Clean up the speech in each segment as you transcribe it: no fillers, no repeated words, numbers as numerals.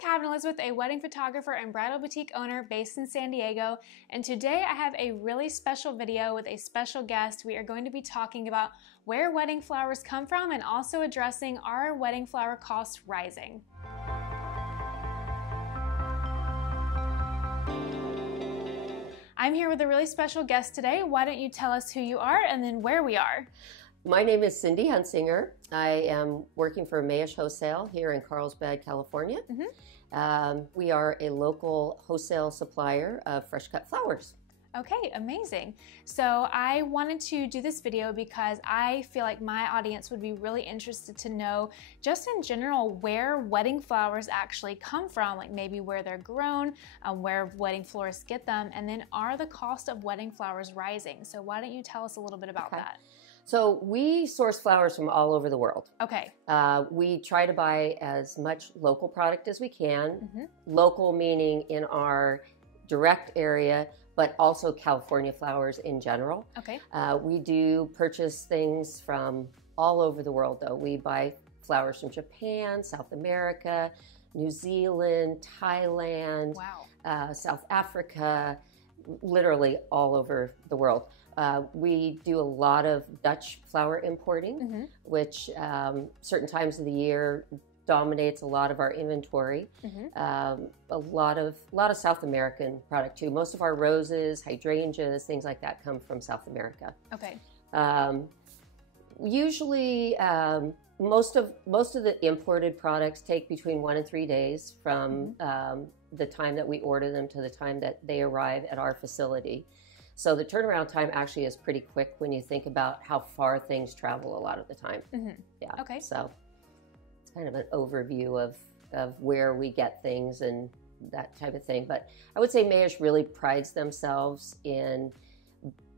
Cavin Elizabeth, a wedding photographer and bridal boutique owner based in San Diego, and today I have a really special video with a special guest. We are going to be talking about where wedding flowers come from and also addressing our wedding flower costs rising. I'm here with a really special guest today. Why don't you tell us who you are and then where we are? My name is Cindy Hunsinger. I am working for Mayesh Wholesale here in Carlsbad, California. We are a local wholesale supplier of fresh cut flowers. Okay, amazing. So I wanted to do this video because I feel like my audience would be really interested to know, just in general, where wedding flowers actually come from, like maybe where they're grown, where wedding florists get them, and then are the cost of wedding flowers rising? So why don't you tell us a little bit about that? So we source flowers from all over the world. Okay. We try to buy as much local product as we can. Local meaning in our direct area, but also California flowers in general. Okay. We do purchase things from all over the world though. We buy flowers from Japan, South America, New Zealand, Thailand, South Africa, literally all over the world. We do a lot of Dutch flower importing, which certain times of the year dominates a lot of our inventory. A lot of South American product too. Most of our roses, hydrangeas, things like that come from South America. Okay. Usually, most of the imported products take between 1 and 3 days from the time that we order them to the time that they arrive at our facility. So the turnaround time actually is pretty quick when you think about how far things travel a lot of the time. Yeah. Okay. So it's kind of an overview of where we get things and that type of thing. But I would say Mayesh really prides themselves in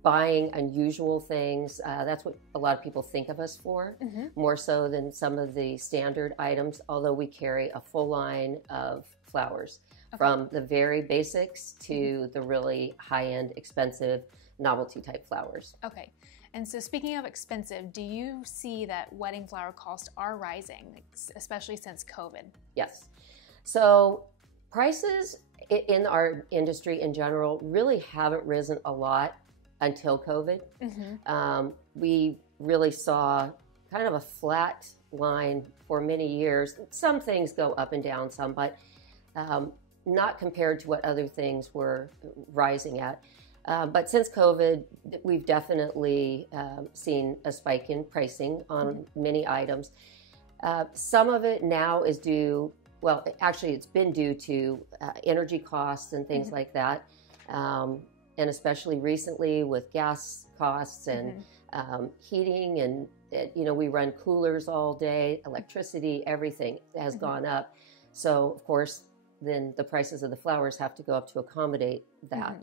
buying unusual things. That's what a lot of people think of us for, more so than some of the standard items, although we carry a full line of flowers. From the very basics to the really high-end, expensive, novelty type flowers. Okay. And so speaking of expensive, do you see that wedding flower costs are rising, especially since COVID? Yes. So prices in our industry in general really haven't risen a lot until COVID. We really saw kind of a flat line for many years. Some things go up and down some, but not compared to what other things were rising at. But since COVID, we've definitely seen a spike in pricing on many items. Some of it now is due, well, actually it's been due to energy costs and things like that. And especially recently with gas costs and heating and, we run coolers all day, electricity, everything has gone up. So of course, then the prices of the flowers have to go up to accommodate that.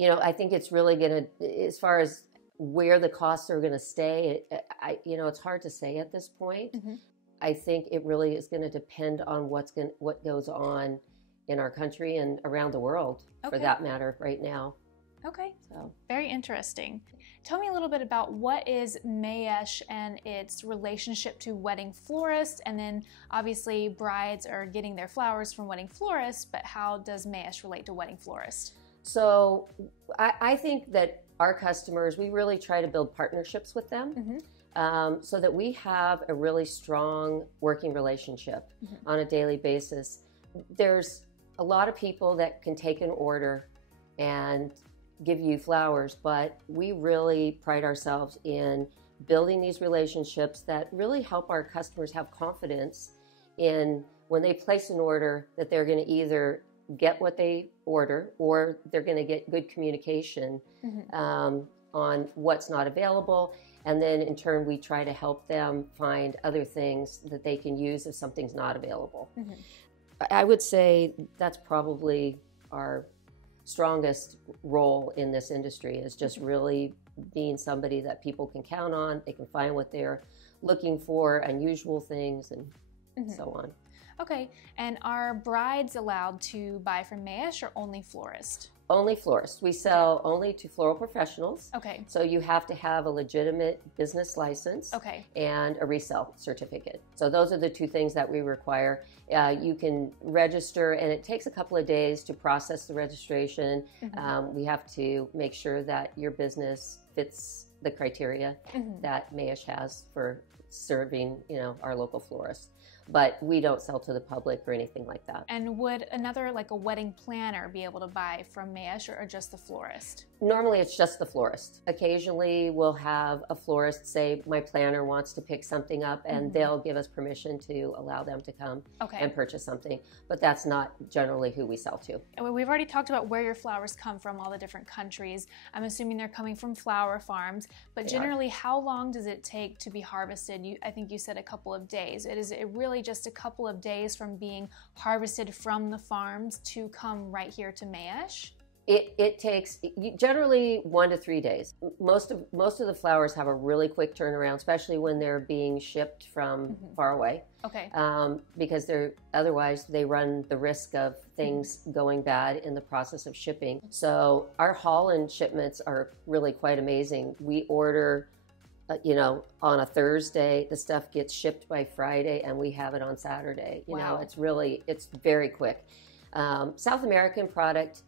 I think it's really going to, as far as where the costs are going to stay, it's hard to say at this point. I think it really is going to depend on what goes on in our country and around the world, for that matter, right now. Okay, so very interesting. Tell me a little bit about what is Mayesh and its relationship to wedding florists, and then obviously brides are getting their flowers from wedding florists, but how does Mayesh relate to wedding florists? So I think that our customers, we really try to build partnerships with them so that we have a really strong working relationship on a daily basis. There's a lot of people that can take an order and give you flowers, but we really pride ourselves in building these relationships that really help our customers have confidence in when they place an order that they're going to either get what they order or they're going to get good communication on what's not available. And then in turn, we try to help them find other things that they can use if something's not available. I would say that's probably our strongest role in this industry, is just really being somebody that people can count on. They can find what they're looking for, unusual things, and so on. Okay, and are brides allowed to buy from Mayesh or only florist? Only florists. We sell only to floral professionals. Okay. So you have to have a legitimate business license. Okay. And a resale certificate. So those are the two things that we require. You can register, and it takes a couple of days to process the registration. We have to make sure that your business fits the criteria that Mayesh has for serving, our local florists. But we don't sell to the public or anything like that. And would another, like a wedding planner, be able to buy from Mayesh, or just the florist? Normally it's just the florist. Occasionally we'll have a florist say, my planner wants to pick something up, and they'll give us permission to allow them to come and purchase something. But that's not generally who we sell to. And we've already talked about where your flowers come from, all the different countries. I'm assuming they're coming from flower farms, but generally how long does it take to be harvested? I think you said a couple of days. Is it really just a couple of days from being harvested from the farms to come right here to Mayesh? It takes generally 1 to 3 days. Most of the flowers have a really quick turnaround, especially when they're being shipped from far away. Okay. Because otherwise they run the risk of things going bad in the process of shipping. So our Holland shipments are really quite amazing. We order, on a Thursday, the stuff gets shipped by Friday, and we have it on Saturday. It's very quick. South American product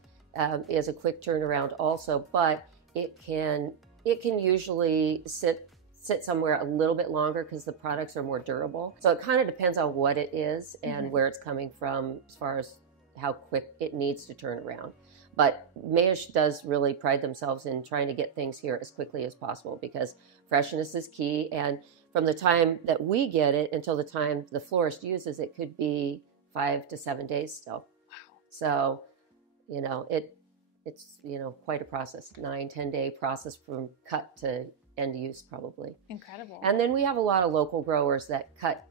is a quick turnaround also, but it can usually sit somewhere a little bit longer because the products are more durable. So it kind of depends on what it is and where it's coming from as far as how quick it needs to turn around. But Mayesh does really pride themselves in trying to get things here as quickly as possible, because freshness is key. And from the time that we get it until the time the florist uses it could be 5 to 7 days still. Wow. So it's quite a process, 9-10 day process from cut to end use probably. Incredible. And then we have a lot of local growers that cut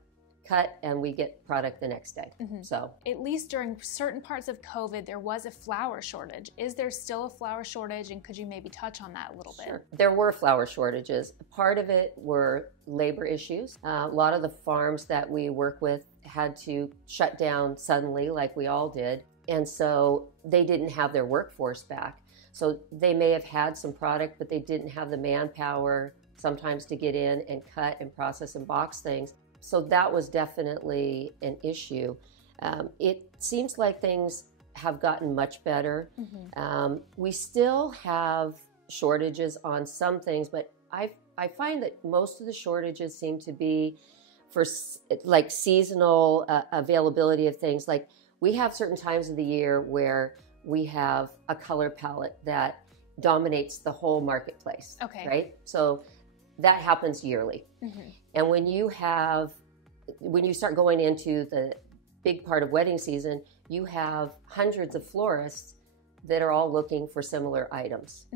and we get product the next day. So at least during certain parts of COVID, there was a flower shortage. Is there still a flower shortage, and could you maybe touch on that a little bit? Sure. There were flower shortages. Part of it were labor issues. A lot of the farms that we work with had to shut down suddenly, like we all did. And so they didn't have their workforce back. So they may have had some product, but they didn't have the manpower sometimes to get in and cut and process and box things. So that was definitely an issue. It seems like things have gotten much better. We still have shortages on some things, but I find that most of the shortages seem to be for like seasonal availability of things. Like we have certain times of the year where we have a color palette that dominates the whole marketplace. Okay. Right? So that happens yearly. And when you start going into the big part of wedding season, you have hundreds of florists that are all looking for similar items.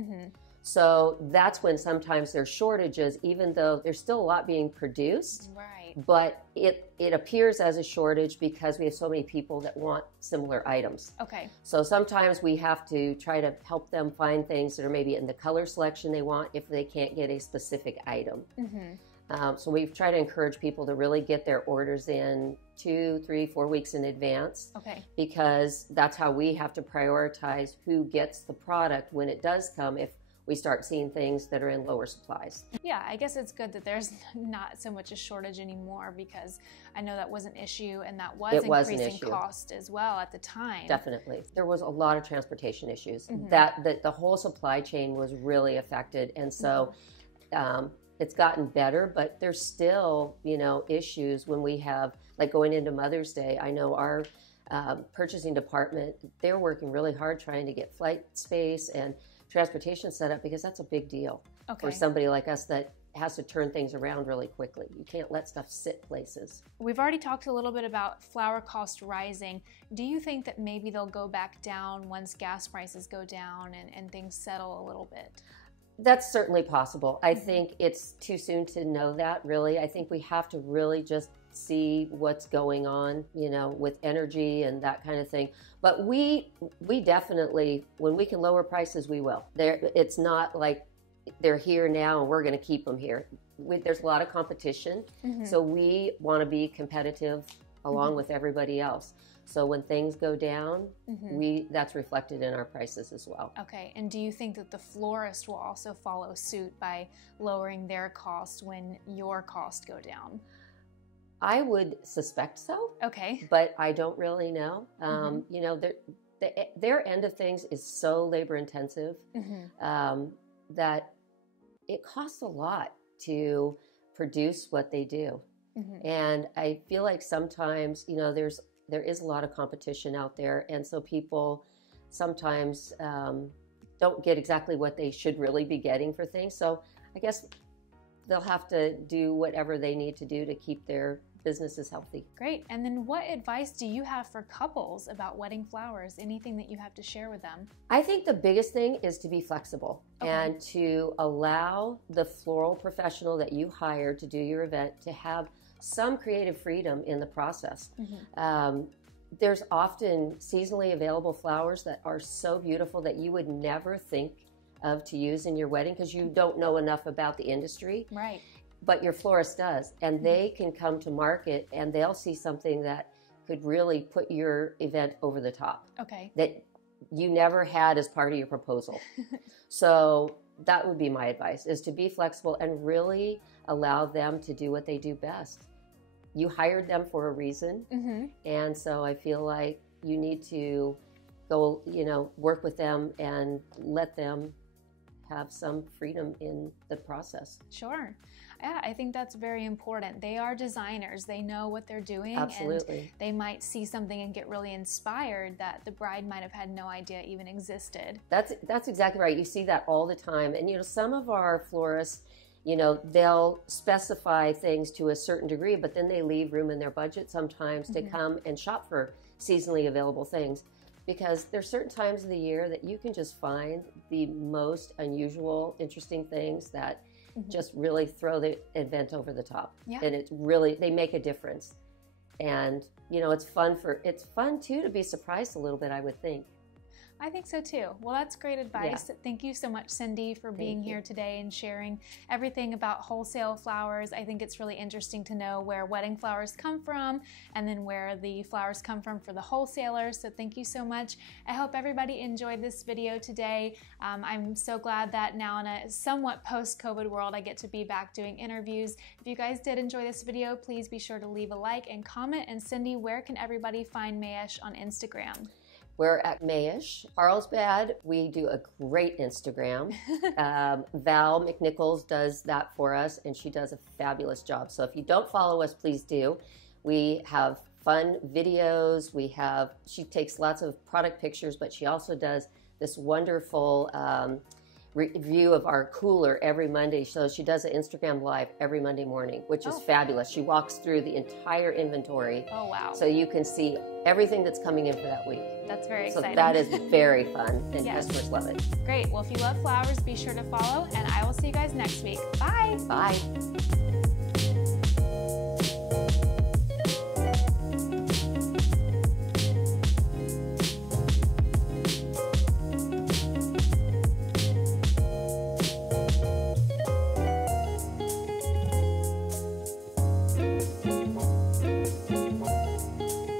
So that's when sometimes there's shortages, even though there's still a lot being produced. Right. But it appears as a shortage because we have so many people that want similar items. Okay. So sometimes we have to try to help them find things that are maybe in the color selection they want if they can't get a specific item. So we've tried to encourage people to really get their orders in 2, 3, 4 weeks in advance. Okay. Because that's how we have to prioritize who gets the product when it does come, if we start seeing things that are in lower supplies. Yeah, I guess it's good that there's not so much a shortage anymore, because I know that was an issue, and that was increasing cost as well at the time. Definitely. There was a lot of transportation issues. That the whole supply chain was really affected, and so it's gotten better, but there's still, issues when we have, like going into Mother's Day. I know our purchasing department, they're working really hard trying to get flight space and transportation set up, because that's a big deal for somebody like us that has to turn things around really quickly. You can't let stuff sit places. We've already talked a little bit about flower cost rising. Do you think that maybe they'll go back down once gas prices go down and things settle a little bit? That's certainly possible. I think it's too soon to know that, really. I think we have to really just see what's going on, with energy and that kind of thing. But we definitely, when we can lower prices, we will. It's not like they're here now and we're going to keep them here. There's a lot of competition, so we want to be competitive along with everybody else. So when things go down, that's reflected in our prices as well. Okay, and do you think that the florist will also follow suit by lowering their cost when your costs go down? I would suspect so. Okay. But I don't really know. You know, their end of things is so labor intensive that it costs a lot to produce what they do. And I feel like sometimes, you know, there is a lot of competition out there, and so people sometimes don't get exactly what they should really be getting for things. So I guess they'll have to do whatever they need to do to keep their businesses healthy. Great. And then what advice do you have for couples about wedding flowers? Anything that you have to share with them? I think the biggest thing is to be flexible and to allow the floral professional that you hire to do your event to have some creative freedom in the process. There's often seasonally available flowers that are so beautiful that you would never think of to use in your wedding because you don't know enough about the industry. Right. But your florist does, and they can come to market and they'll see something that could really put your event over the top. Okay. That you never had as part of your proposal. So that would be my advice, is to be flexible and really allow them to do what they do best. You hired them for a reason, and so I feel like you need to go, you know, work with them and let them have some freedom in the process. Sure. Yeah, I think that's very important. They are designers. They know what they're doing. Absolutely. And they might see something and get really inspired that the bride might have had no idea even existed. That's exactly right. You see that all the time. And, you know, some of our florists, you know, they'll specify things to a certain degree, but then they leave room in their budget sometimes to come and shop for seasonally available things. Because there's certain times of the year that you can just find the most unusual, interesting things that just really throw the event over the top. Yeah. And it's really, they make a difference. And, you know, it's fun too to be surprised a little bit, I would think. I think so too. Well, that's great advice. Yeah. Thank you so much, Cindy, for being here today and sharing everything about wholesale flowers. I think it's really interesting to know where wedding flowers come from and then where the flowers come from for the wholesalers. So thank you so much. I hope everybody enjoyed this video today. I'm so glad that now in a somewhat post-COVID world, I get to be back doing interviews. If you guys did enjoy this video, please be sure to leave a like and comment. And Cindy, where can everybody find Mayesh on Instagram? We're at Mayesh Carlsbad. We do a great Instagram. Val McNichols does that for us, and she does a fabulous job. So if you don't follow us, please do. We have fun videos. She takes lots of product pictures, but she also does this wonderful review of our cooler every Monday. So she does an Instagram live every Monday morning, which is fabulous. She walks through the entire inventory. Oh, wow. So you can see everything that's coming in for that week. That's very exciting. So that is very fun, and customers love it. Great. Well, if you love flowers, be sure to follow, and I will see you guys next week. Bye. Bye.